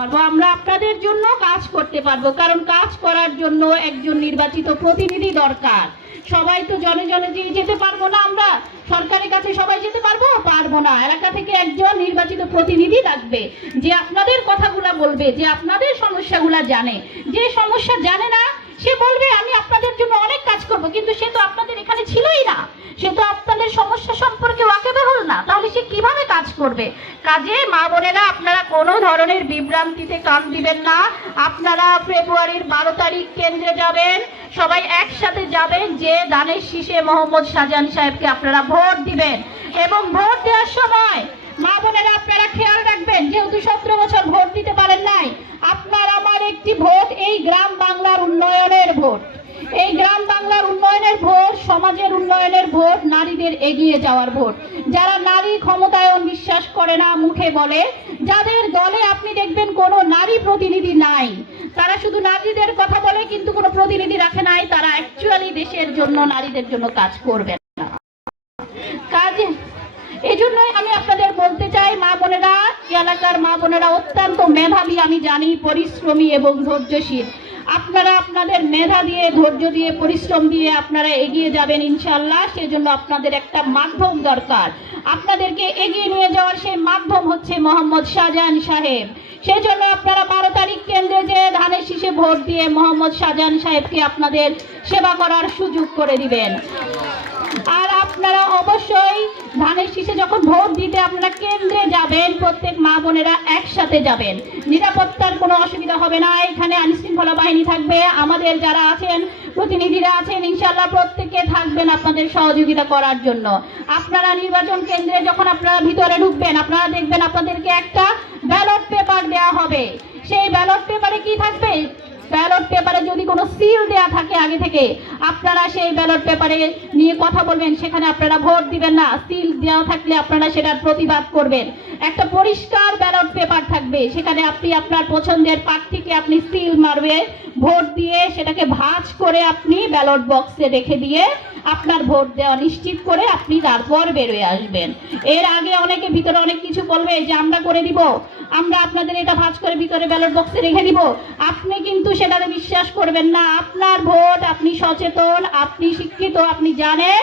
পারবো, আমরা আপনাদের জন্য কাজ করতে পারবো। কারণ কাজ করার জন্য একজন নির্বাচিত প্রতিনিধি দরকার। সবাই তো জনে জনে যেতে পারবো না, আমরা সরকারের কাছে সবাই যেতে পারবো না। এলাকা থেকে একজন নির্বাচিত প্রতিনিধি লাগবে, যে আপনাদের কথাগুলা বলবে, যে আপনাদের সমস্যাগুলা জানে। যে সমস্যা জানে না সে বলবে আমি আপনাদের জন্য অনেক কাজ করব, কিন্তু সে তো আপনাদের এখানে ছিলই না, সে তো আপনাদের সমস্যা সম্পর্কে ওয়াকিবহুল না, তাহলে সে কিভাবে কাজ করবে? কাজে মা বোনেরা, আপনারা কোনো ধরনের বিভ্রান্তিতে কান দিবেন না। আপনারা ফেব্রুয়ারির 12 তারিখ কেন্দ্রে যাবেন, সবাই একসাথে যাবেন, যে দানের শীষে মোহাম্মদ শাহজাহান সাহেবকে আপনারা ভোট দিবেন। এবং ভোট দেওয়ার সময় মা বোনেরা আপনারা খেয়াল রাখবেন, যেহেতু 17 বছর ভোট দিতে পারেন নাই, আপনার আমার একটি ভোট এই গ্রাম বাংলার উন্নয়নের ভোট। এই গ্রাম বাংলার উন্নয়নের ভোট, সমাজের উন্নয়নের ভোট, নারীদের এগিয়ে যাওয়ার ভোট। যারা নারী ক্ষমতায়ন বিশ্বাস করে না, মুখে বলে, যাদের দলে আপনি দেখবেন কোনো নারী প্রতিনিধি নাই, তারা শুধু নারীদের কথা বলে কিন্তু কোনো প্রতিনিধি রাখে নাই, তারা অ্যাকচুয়ালি দেশের জন্য, নারীদের জন্য কাজ করবে না। কাজে এই জন্যই আমি আপনাদের বলতে চাই, মা বোনেরা, এলাকার মা বোনেরা অত্যন্ত মেধাবী, আমি জানি, পরিশ্রমী এবং ধৈর্যশীল। আপনারা আপনাদের মেধা দিয়ে, ধৈর্য দিয়ে, পরিশ্রম দিয়ে আপনারা এগিয়ে যাবেন ইনশাআল্লাহ। সেজন্য আপনাদের একটা মাধ্যম দরকার। আপনাদেরকে এগিয়ে নিয়ে যাওয়ার সেই মাধ্যম হচ্ছে মোহাম্মদ শাহজাহান সাহেব। সেজন্য আপনারা 12 তারিখ কেন্দ্রে যে ধানের শীষে ভোট দিয়ে মোহাম্মদ শাহজাহান সাহেবকে আপনাদের সেবা করার সুযোগ করে দিবেন। আর আপনারা অবশ্যই ধানের শীষে যখন ভোট দিতে আপনারা কেন্দ্রে যাবেন, প্রত্যেক মা বোনেরা একসাথে যাবেন। নিরাপত্তার কোনো অসুবিধা হবে না, এখানে আইনশৃঙ্খলা বাহিনী থাকবে, আমাদের যারা আছেন প্রতিনিধিরা আছেন, ইনশাআল্লাহ প্রত্যেকে থাকবেন আপনাদের সহযোগিতা করার জন্য। আপনারা নির্বাচন কেন্দ্রে যখন আপনারা ভিতরে ঢুকবেন, আপনারা দেখবেন আপনাদেরকে একটা ব্যালট পেপার দেওয়া হবে। সেই ব্যালট পেপারে কি থাকবে? ব্যালট পেপারে যদি কোনো সিল দেয়া থাকে আগে থেকে, আপনারা সেই ব্যালট পেপারে নিয়ে কথা বলবেন, সেখানে আপনারা ভোট দিবেন না। সিল দেওয়া থাকলে আপনারা সেটার প্রতিবাদ করবেন। একটা পরিষ্কার ব্যালট পেপার থাকবে, সেখানে আপনি আপনার পছন্দের প্রার্থীকে আপনি সিল মারবে, ভোট দিয়ে সেটাকে ভাঁজ করে আপনি ব্যালট বক্সে রেখে দিয়ে আপনার ভোট দেওয়া নিশ্চিত করে আপনি তারপর বেরোয় আসবেন। এর আগে অনেকে ভিতরে অনেক কিছু বলবে যে আমরা করে দিব, আমরা আপনাদের এটা ভাঁজ করে ভিতরে ব্যালট বক্সে রেখে দিব। আপনি কিন্তু সেটাতে বিশ্বাস করবেন না। আপনার ভোট, আপনি সচেতন, আপনি শিক্ষিত, আপনি জানেন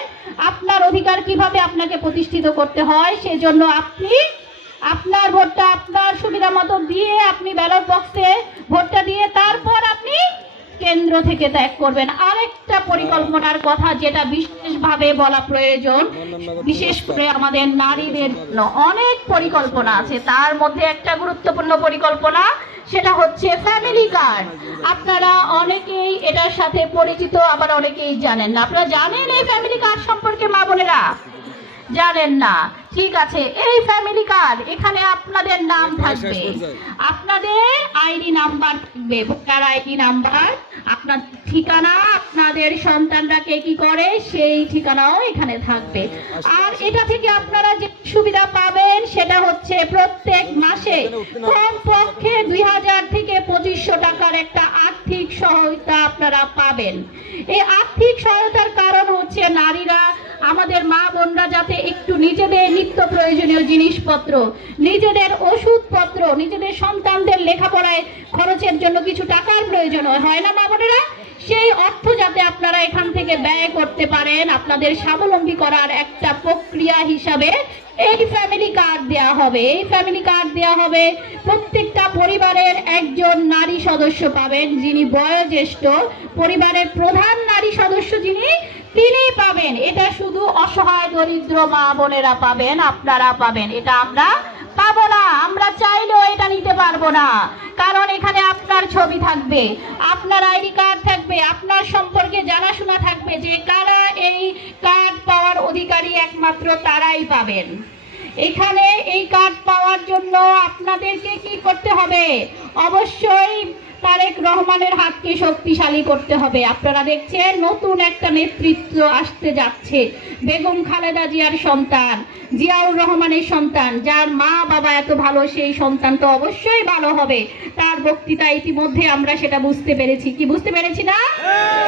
আপনার অধিকার কিভাবে আপনাকে প্রতিষ্ঠিত করতে হয়। সেজন্য আপনি আপনার ভোটটা আপনার সুবিধা মতো দিয়ে আপনি ব্যালট বক্সে ভোটটা দিয়ে তারপর আপনি কেন্দ্র থেকে ত্যাগ করবেন। আরেকটা পরিকল্পনার কথা যেটা বিশেষভাবে বলা প্রয়োজন, বিশেষ করে আমাদের নারীদের জন্য অনেক পরিকল্পনা আছে, তার মধ্যে একটা গুরুত্বপূর্ণ পরিকল্পনা, সেটা হচ্ছে ফ্যামিলি কার্ড। আপনারা অনেকেই এটার সাথে পরিচিত, আবার অনেকেই জানেন না। আপনারা জানেন এই ফ্যামিলি কার্ড সম্পর্কে? মা বোনেরা জানেন না? ঠিক আছে, এই ফ্যামিলি কার্ড, এখানে আপনাদের নাম থাকবে, আপনাদের আইডি নাম্বার থাকবে, ভোটার আইডি নাম্বার, আপনার ঠিকানা, আপনাদের সন্তানরা কে কি করে সেই ঠিকানাও এখানে থাকবে। আর এটা থেকে আপনারা যে সুবিধা পাবেন সেটা হচ্ছে প্রত্যেক মাসে কমপক্ষে 2000 থেকে 2500 টাকার একটা আর্থিক সহায়তা আপনারা পাবেন। এই আর্থিক সহায়তার কারণ হচ্ছে নারীরা, আমাদের মা বোনরা যাতে একটু নিজেদের নিত্য প্রয়োজনীয় জিনিসপত্র, নিজেদের ওষুধপত্র, নিজেদের সন্তানদের লেখাপড়ায় খরচের জন্য কিছু টাকার প্রয়োজন হয় না মা বোনেরা, সেই অর্থ যাতে আপনারা এখান থেকে ব্যয় করতে পারেন, আপনাদের স্বাবলম্বী করার একটা প্রক্রিয়া হিসাবে এই ফ্যামিলি কার্ড দেওয়া হবে। এই ফ্যামিলি কার্ড দেওয়া হবে, প্রত্যেকটা পরিবারের একজন নারী সদস্য পাবেন, যিনি বয়োজ্যেষ্ঠ, পরিবারের প্রধান নারী সদস্য যিনি, তিনি পাবেন। এটা শুধু অসহায় দরিদ্র মা বোনেরা পাবেন, আপনারা পাবেন, এটা আমরা পাবো না। আমরা চাইলেও এটা নিতে পারবো না, কারণ এখানে আপনার ছবি থাকবে, আপনার আইডি কার্ড থাকবে, আপনার সম্পর্কে জানাশোনা থাকবে, যে কারা এই কার্ড পাওয়ার অধিকারী, একমাত্র তারাই পাবেন। এখানে এই কার্ড পাওয়ার জন্য আপনাদেরকে কি করতে হবে? অবশ্যই তারেক রহমানের হাতকে শক্তিশালী করতে হবে। আপনারা দেখছেন নতুন একটা নেতৃত্ব আসতে যাচ্ছে, বেগম খালেদা জিয়ার সন্তান, জিয়াউর রহমানের সন্তান, যার মা বাবা এত ভালো, সেই সন্তান তো অবশ্যই ভালো হবে। তার বক্তৃতা ইতিমধ্যে আমরা সেটা বুঝতে পেরেছি। কি বুঝতে পেরেছি না?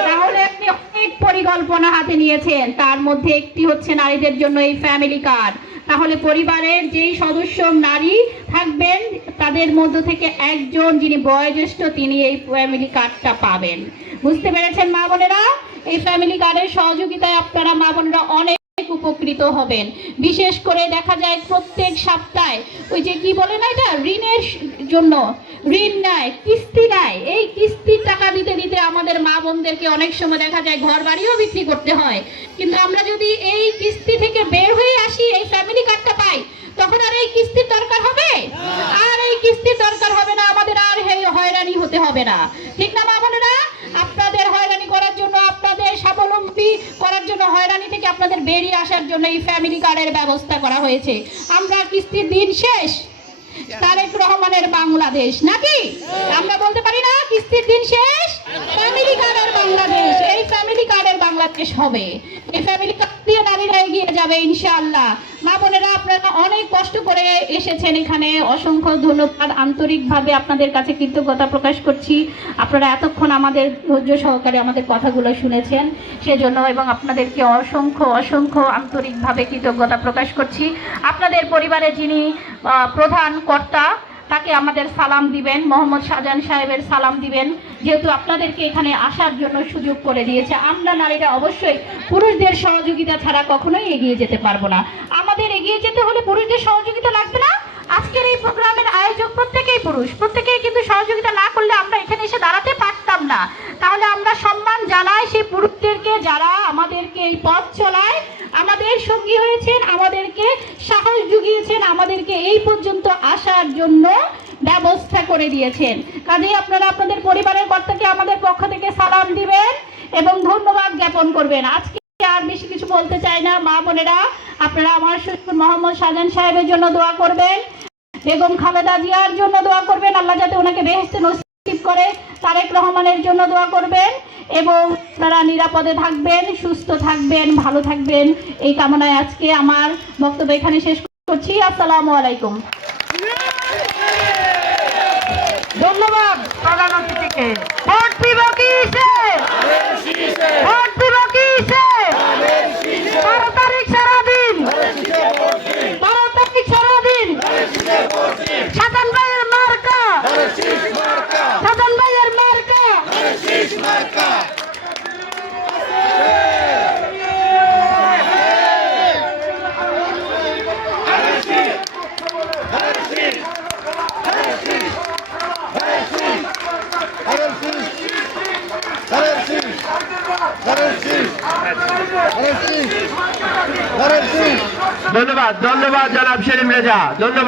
তাহলে আপনি অনেক পরিকল্পনা হাতে নিয়েছেন, তার মধ্যে একটি হচ্ছে নারীদের জন্য এই ফ্যামিলি কার্ড, তাহলে পরিবারের যেই সদস্য নারী থাকবেন তাদের মধ্য থেকে একজন যিনি বয়োজ্যেষ্ঠ তিনি এই ফ্যামিলি কার্ডটা পাবেন। বুঝতে পেরেছেন মা বোনেরা? এই ফ্যামিলি কার্ডের সহযোগিতায় আপনারা মা বোনেরা অনেক উপকৃত হবেন। বিশেষ করে দেখা যায় প্রত্যেক সপ্তাহে ওই যে কি বলে না, এটা ঋণের জন্য ঋণ নেয়, কিস্তি নেয়, এই কিস্তির টাকা দিতে দিতে আমাদের মা বোনদেরকে অনেক সময় দেখা যায় ঘর বাড়িও বিক্রি করতে হয়। কিন্তু আমরা যদি এই কিস্তি থেকে বের হয়ে আসি, এই ফ্যামিলি কার্ডটা পাই, তখন আর এই কিস্তির দরকার হবে, আর এই কিস্তির দরকার হবে না, আমাদের আর হয়রানি হতে হবে না। ঠিক না মা বোনেরা? আপনাদের হয়রানি করার জন্য, আপনাদের স্বাবলম্বী করার জন্য, হয়রানি থেকে আপনাদের বেরিয়ে আসার জন্য এই ফ্যামিলি কার্ডের ব্যবস্থা করা হয়েছে। আমরা কিস্তির দিন শেষ, তারেক রহমানের বাংলাদেশ, নাকি আমরা বলতে পারি না কিস্তির দিন শেষ, ফ্যামিলি কার্ডের বাংলাদেশ। এই ফ্যামিলি কার্ডের বাংলাদেশ হবে, এই ফ্যামিলি কার্ড দিয়ে নারীরা এগিয়ে যাবে ইনশাআল্লাহ। মা বোনেরা আপনারা অনেক কষ্ট করে এসেছেন এখানে, অসংখ্য ধন্যবাদ, আন্তরিকভাবে আপনাদের কাছে কৃতজ্ঞতা প্রকাশ করছি। আপনারা এতক্ষণ আমাদের ধৈর্য সহকারে আমাদের কথাগুলো শুনেছেন সেজন্য, এবং আপনাদেরকে অসংখ্য অসংখ্য আন্তরিকভাবে কৃতজ্ঞতা প্রকাশ করছি। আপনাদের পরিবারে যিনি প্রধান কর্তা তাকে আমাদের সালাম দিবেন, মোহাম্মদ শাহজাহান সাহেবের সালাম দিবেন, যেহেতু আপনাদেরকে এখানে আসার জন্য সুযোগ করে দিয়েছে। আমরা নারীরা অবশ্যই পুরুষদের সহযোগিতা ছাড়া কখনোই এগিয়ে যেতে পারবো না। আমাদের এগিয়ে যেতে হলে পুরুষদের সহযোগিতা লাগবে না? আজকের এই প্রোগ্রামের আয়োজক প্রত্যেকেই পুরুষ, প্রত্যেকেই কিন্তু সহযোগিতা না করলে আমরা এখানে এসে দাঁড়াতে পারতাম না। তাহলে আমরা সম্মান জানাই সেই পুরুষদেরকে যারা আমাদেরকে এই পথ চলায় আমাদের সঙ্গী হয়েছেন, আমাদেরকে সাহস জুগিয়েছেন, আমাদেরকে এই পর্যন্ত আসার জন্য ব্যবস্থা করে দিয়েছেন। কাজেই আপনারা আপনাদের পরিবারের কর্তাকে আমাদের পক্ষ থেকে সালাম দিবেন এবং ধন্যবাদ জ্ঞাপন করবেন। আজকে আর বেশি কিছু বলতে চাই না। মা বোনেরা আপনারা আমার শ্বশুর মোহাম্মদ শাহজাহান সাহেবের জন্য দোয়া করবেন, বেগম খালেদা জিয়ার জন্য দোয়া করবেন, আল্লাহ যাতে ওনাকে বেহেশতে নসিব করে, তারেক রহমানের জন্য দোয়া করবেন, এবং আপনারা নিরাপদে থাকবেন, সুস্থ থাকবেন, ভালো থাকবেন, এই কামনায় আজকে আমার বক্তব্য এখানে শেষ করছি। আসসালামু আলাইকুম। ধন্যবাদ প্রধান অতিথিকে। ভোট দিব কিসে? ভোট দিব কিসে? 12 তারিখ সারাদিন, 12 তারিখ সারাদিন শাহজাহান ভাইয়ের মার্কা, শাহজাহান ভাইয়ের মার্কা। ধন্যবাদ, ধন্যবাদ জনাব সেলিম রেজা, ধন্যবাদ।